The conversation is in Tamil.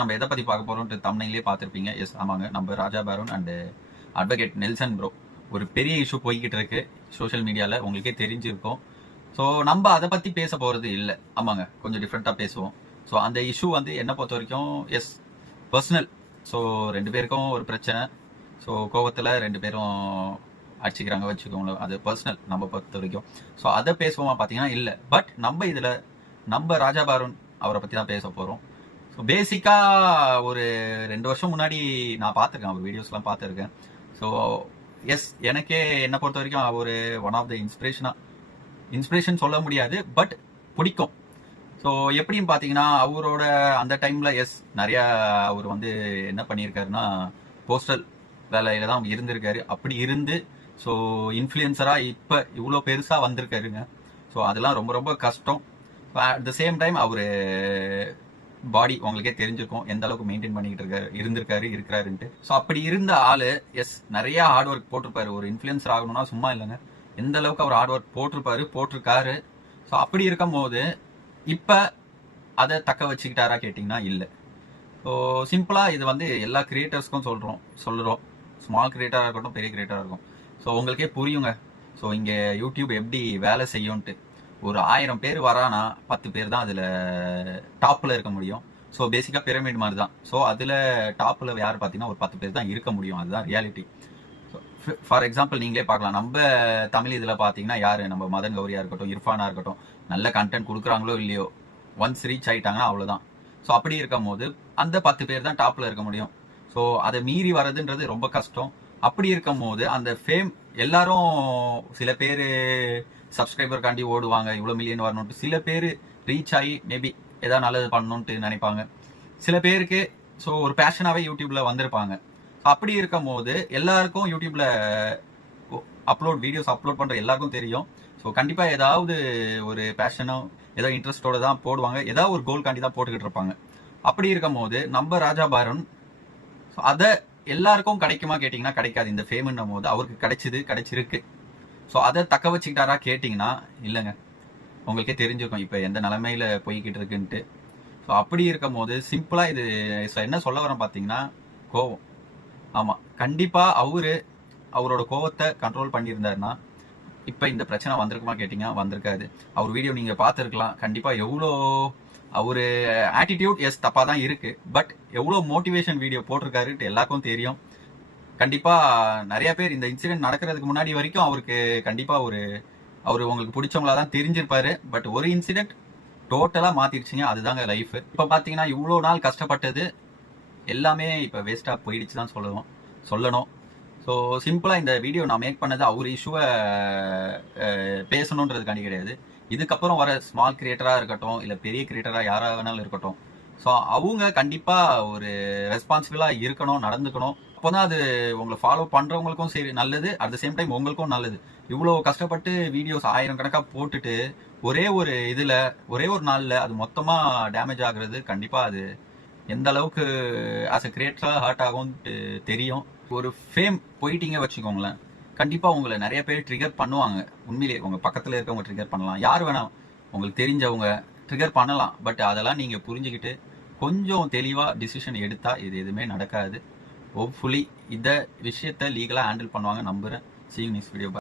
நம்ம எதை பத்தி பார்க்க போறோம்னு தம்ப்நெயிலே பார்த்திருப்பீங்க. எஸ் ஆமாங்க. நம்ம ராஜா பாரோன் அண்ட் அட்வொகேட் நெல்சன் ப்ரோ ஒரு பெரிய இஷ்யூ போய்கிட்டு இருக்கு சோஷியல் மீடியால. உங்களுக்கே தெரிஞ்சிருக்கும். ஸோ நம்ம அதை பத்தி பேச போறது இல்லை. ஆமாங்க, கொஞ்சம் டிஃப்ரெண்டா பேசுவோம். ஸோ அந்த இஷ்யூ வந்து என்ன பொறுத்த வரைக்கும் எஸ் பர்சனல். ஸோ 2 பேருக்கும் ஒரு பிரச்சனை. ஸோ கோவத்தில் 2 பேரும் அடிச்சுக்கிறாங்க வச்சுக்கோங்களேன். அது பர்சனல் நம்ம பொறுத்த வரைக்கும். ஸோ அதை பேசுவோமா பார்த்தீங்கன்னா இல்லை. பட் நம்ம இதில் நம்ம ராஜா பாரோன் அவரை பற்றி தான் பேச போகிறோம். ஸோ பேசிக்காக ஒரு 2 வருஷம் முன்னாடி நான் பார்த்துருக்கேன், அவர் வீடியோஸ்லாம் பார்த்துருக்கேன். ஸோ எஸ் எனக்கே என்னை பொறுத்த வரைக்கும் அவர் ஒன் ஆஃப் த இன்ஸ்பிரேஷன் சொல்ல முடியாது, பட் பிடிக்கும். ஸோ எப்படின்னு பார்த்தீங்கன்னா அவரோட அந்த டைமில் எஸ் நிறையா அவர் வந்து என்ன பண்ணியிருக்காருன்னா போஸ்டல் வேலையில தான் இருந்திருக்காரு. அப்படி இருந்து ஸோ இன்ஃப்ளூயன்சராக இப்போ இவ்வளோ பெருசாக வந்திருக்காருங்க. ஸோ அதெல்லாம் ரொம்ப ரொம்ப கஷ்டம். அட் த சேம் டைம் அவர் பாடி உங்களுக்கே தெரிஞ்சிருக்கும் எந்த அளவுக்கு மெயின்டைன் பண்ணிக்கிட்டு இருக்கிறாருன்ட்டு. ஸோ அப்படி இருந்த ஆளு எஸ் நிறைய ஹார்ட் ஒர்க் போட்டிருப்பாரு. ஒரு இன்ஃப்ளூயன்சர் ஆகணும்னா சும்மா இல்லைங்க, எந்த அளவுக்கு அவர் ஹார்ட் ஒர்க் போட்டிருக்காரு. ஸோ அப்படி இருக்கும் போது இப்ப அதை தக்க வச்சுக்கிட்டாரா கேட்டிங்கன்னா இல்லை. ஸோ சிம்பிளா இது வந்து எல்லா கிரியேட்டர்ஸ்க்கும் சொல்றோம். ஸ்மால் கிரியேட்டராக இருக்கட்டும், பெரிய கிரியேட்டராக இருக்கும். ஸோ உங்களுக்கே புரியுங்க. ஸோ இங்கே யூடியூப் எப்படி வேலை செய்யும்ட்டு. ஒரு 1000 பேர் வரானா 10 பேர் தான் அதில் டாப்பில் இருக்க முடியும். ஸோ பேசிக்காக பிரமிட் மாதிரி தான். ஸோ அதில் டாப்பில் யார் பார்த்தீங்கன்னா ஒரு 10 பேர் தான் இருக்க முடியும். அதுதான் ரியாலிட்டி. ஃபார் எக்ஸாம்பிள் நீங்களே பார்க்கலாம். நம்ம தமிழ் இதில் பார்த்தீங்கன்னா யார், நம்ம மதன் கௌரியா இருக்கட்டும், இர்ஃபானா இருக்கட்டும், நல்ல கண்டென்ட் கொடுக்குறாங்களோ இல்லையோ, ஒன்ஸ் ரீச் ஆகிட்டாங்கன்னா அவ்வளோதான். ஸோ அப்படி இருக்கும் போது அந்த 10 பேர் தான் டாப்பில் இருக்க முடியும். ஸோ அதை மீறி வர்றதுன்றது ரொம்ப கஷ்டம். அப்படி இருக்கும் போது அந்த ஃபேம் எல்லாரும் சில பேர் சப்ஸ்கிரைபர்காண்டி ஓடுவாங்க, இவ்வளோ மில்லியன் வரணும்ட்டு. சில பேர் ரீச் ஆகி மேபி ஏதாவது நல்லது பண்ணணும்ட்டு நினைப்பாங்க. சில பேருக்கு ஸோ ஒரு பேஷனாகவே யூடியூப்ல வந்திருப்பாங்க. அப்படி இருக்கும் போது எல்லாருக்கும் யூடியூப்ல வீடியோஸ் அப்லோட் பண்ற எல்லாருக்கும் தெரியும். ஸோ கண்டிப்பா ஏதாவது ஒரு பேஷனோ ஏதோ இன்ட்ரெஸ்டோட தான் போடுவாங்க, ஏதாவது ஒரு கோல் காண்டி தான் போட்டுக்கிட்டு இருப்பாங்க. அப்படி இருக்கும் போது நம்ம ராஜா பாரோன் அதை எல்லாருக்கும் கிடைக்குமா கேட்டிங்கன்னா கிடைக்காது. இந்த ஃபேம்னும் போது அவருக்கு கிடைச்சிருக்கு. ஸோ அதை தக்க வச்சுக்கிட்டாரா கேட்டிங்கன்னா இல்லைங்க. உங்களுக்கே தெரிஞ்சிருக்கும் இப்போ எந்த நிலைமையில போய்கிட்டு இருக்குன்ட்டு. ஸோ அப்படி இருக்கும் போது சிம்பிளா இது என்ன சொல்ல வரேன் பார்த்தீங்கன்னா கோவம். ஆமா, கண்டிப்பா அவரோட கோவத்தை கண்ட்ரோல் பண்ணியிருந்தாருன்னா இப்ப இந்த பிரச்சனை வந்திருக்குமா கேட்டீங்க வந்திருக்காது. அவர் வீடியோ நீங்க பார்த்துருக்கலாம். கண்டிப்பா எவ்வளோ அவரு ஆட்டிடியூட் எஸ் தப்பா தான் இருக்கு, பட் எவ்வளோ மோட்டிவேஷன் வீடியோ போட்டிருக்காருன்ட்டு எல்லாருக்கும் தெரியும். கண்டிப்பா நிறைய பேர் இந்த இன்சிடென்ட் நடக்கிறதுக்கு முன்னாடி வரைக்கும் அவருக்கு கண்டிப்பா அவரு உங்களுக்கு பிடிச்சவங்களா தான் தெரிஞ்சிருப்பாரு. பட் ஒரு இன்சிடென்ட் டோட்டலா மாத்திருச்சுங்க. அதுதாங்க லைஃப். இப்ப பாத்தீங்கன்னா இவ்வளோ நாள் கஷ்டப்பட்டது எல்லாமே இப்ப வேஸ்டா போயிடுச்சு தான் சொல்லணும். ஸோ சிம்பிளா இந்த வீடியோ நான் மேக் பண்ணது அவர் இஷ்யூவை பேசணுன்றதுக்காண்டி கிடையாது. இதுக்கப்புறம் வர ஸ்மால் கிரியேட்டரா இருக்கட்டும், இல்ல பெரிய கிரியேட்டரா யாரா வேணாலும் இருக்கட்டும், ஸோ அவங்க கண்டிப்பா ஒரு ரெஸ்பான்சிபிளா இருக்கணும், நடந்துக்கணும். அப்போதான் அது உங்களை ஃபாலோ பண்றவங்களுக்கும் சரி நல்லது, அட் த சேம் டைம் உங்களுக்கும் நல்லது. இவ்வளோ கஷ்டப்பட்டு வீடியோஸ் 1000 கணக்கா போட்டுட்டு ஒரே ஒரு நாள்ல அது மொத்தமா டேமேஜ் ஆகுறது கண்டிப்பா அது எந்த அளவுக்கு ஆஸ் அ கிரியேட்டரா ஹர்ட் ஆகும் தெரியும். ஒரு ஃபேம் போயிட்டீங்க வச்சுக்கோங்களேன், கண்டிப்பா உங்களை நிறைய பேர் ட்ரிகர் பண்ணுவாங்க. உண்மையிலே உங்க பக்கத்துல இருக்கவங்க ட்ரிகர் பண்ணலாம், யார் வேணாம் உங்களுக்கு தெரிஞ்சவங்க ட்ரிகர் பண்ணலாம். பட் அதெல்லாம் நீங்க புரிஞ்சுக்கிட்டு கொஞ்சம் தெளிவா டிசிஷன் எடுத்தா இது எதுவுமே நடக்காது. ஹோப்ஃபுல்லி இந்த விஷயத்த லீகலா ஹேண்டில் பண்ணுவாங்க நம்புறேன். சீ யூ நெக்ஸ்ட் வீடியோ.